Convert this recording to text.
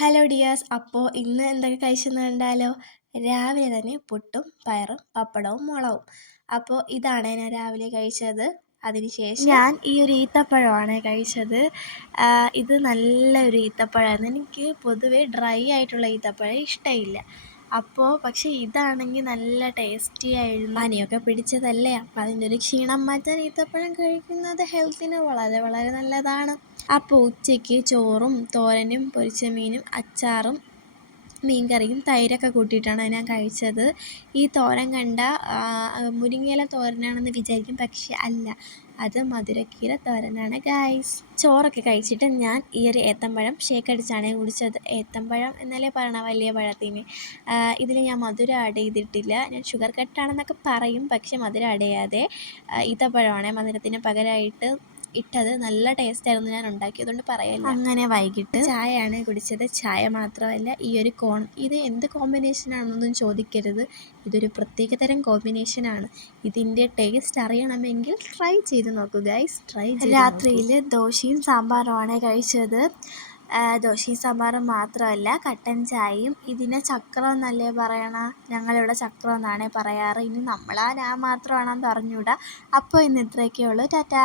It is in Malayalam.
Hello dears. അപ്പോൾ ഇന്ന് എന്തൊക്കെ കഴിച്ചെന്ന് കണ്ടാലോ? രാവിലെ തന്നെ പുട്ടും പയറും പപ്പടവും മുളകും. അപ്പോൾ ഇതാണ് ഞാൻ രാവിലെ കഴിച്ചത്. അതിനുശേഷം ഞാൻ ഈ ഒരു ഈത്തപ്പഴമാണ് കഴിച്ചത്. ഇത് നല്ലൊരു ഈത്തപ്പഴമായിരുന്നു. എനിക്ക് പൊതുവെ ഡ്രൈ ആയിട്ടുള്ള ഈത്തപ്പഴം ഇഷ്ടമില്ല. പക്ഷേ ഇതാണെങ്കിൽ നല്ല ടേസ്റ്റി ആയിരുന്നു. പനിയൊക്കെ പിടിച്ചതല്ലേ, അപ്പം അതിൻ്റെ ഒരു ക്ഷീണം മാറ്റാൻ ഈത്തപ്പഴം കഴിക്കുന്നത് ഹെൽത്തിന് വളരെ വളരെ നല്ലതാണ്. അപ്പോൾ ഉച്ചയ്ക്ക് ചോറും തോരനും പൊരിച്ച മീനും അച്ചാറും മീൻകറിയും തൈരൊക്കെ കൂട്ടിയിട്ടാണ് ഞാൻ കഴിച്ചത്. ഈ തോരൻ കണ്ട മുരിങ്ങയില തോരനാണെന്ന് വിചാരിക്കും, പക്ഷെ അല്ല, അത് മധുരക്കീര തോരനാണ് ഗായ്സ്. ചോറൊക്കെ കഴിച്ചിട്ട് ഞാൻ ഈ ഒരു ഏത്തമ്പഴം ഷേക്കടിച്ചാണ് കുടിച്ചത്. ഏത്തമ്പഴം എന്നല്ലേ പറയണ വലിയ പഴത്തിന്. ഇതിൽ ഞാൻ മധുരം ആഡ് ചെയ്തിട്ടില്ല. ഞാൻ ഷുഗർ കട്ടാണെന്നൊക്കെ പറയും, പക്ഷെ മധുരം ആഡ് ചെയ്യാതെ ഈത്തപ്പഴമാണ് മധുരത്തിന് പകരമായിട്ട് ഇട്ടത്. നല്ല ടേസ്റ്റായിരുന്നു, ഞാൻ ഉണ്ടാക്കിയതുകൊണ്ട് പറയല്ല. അങ്ങനെ വൈകിട്ട് ചായയാണ് കുടിച്ചത്. ചായ മാത്രമല്ല, ഈ ഒരു ഇത് എന്ത് കോമ്പിനേഷനാണെന്നൊന്നും ചോദിക്കരുത്. ഇതൊരു പ്രത്യേകതരം കോമ്പിനേഷനാണ്. ഇതിൻ്റെ ടേസ്റ്റ് അറിയണമെങ്കിൽ ട്രൈ ചെയ്ത് നോക്കൂ ഗൈസ്. രാത്രിയിൽ ദോശയും സാമ്പാറുമാണ് കഴിച്ചത്. ദോശയും സാമ്പാറും മാത്രമല്ല, കട്ടൻ ചായയും. ഇതിനെ ചക്രം എന്നല്ലേ പറയണ, ഞങ്ങളിവിടെ ചക്രം എന്നാണ് പറയാറ്. ഇനി ഞാൻ മാത്രമാണെന്ന് അറിഞ്ഞൂടാ. അപ്പോൾ ഇന്ന് ഇത്രയൊക്കെ ഉള്ളൂ. ടാറ്റാ.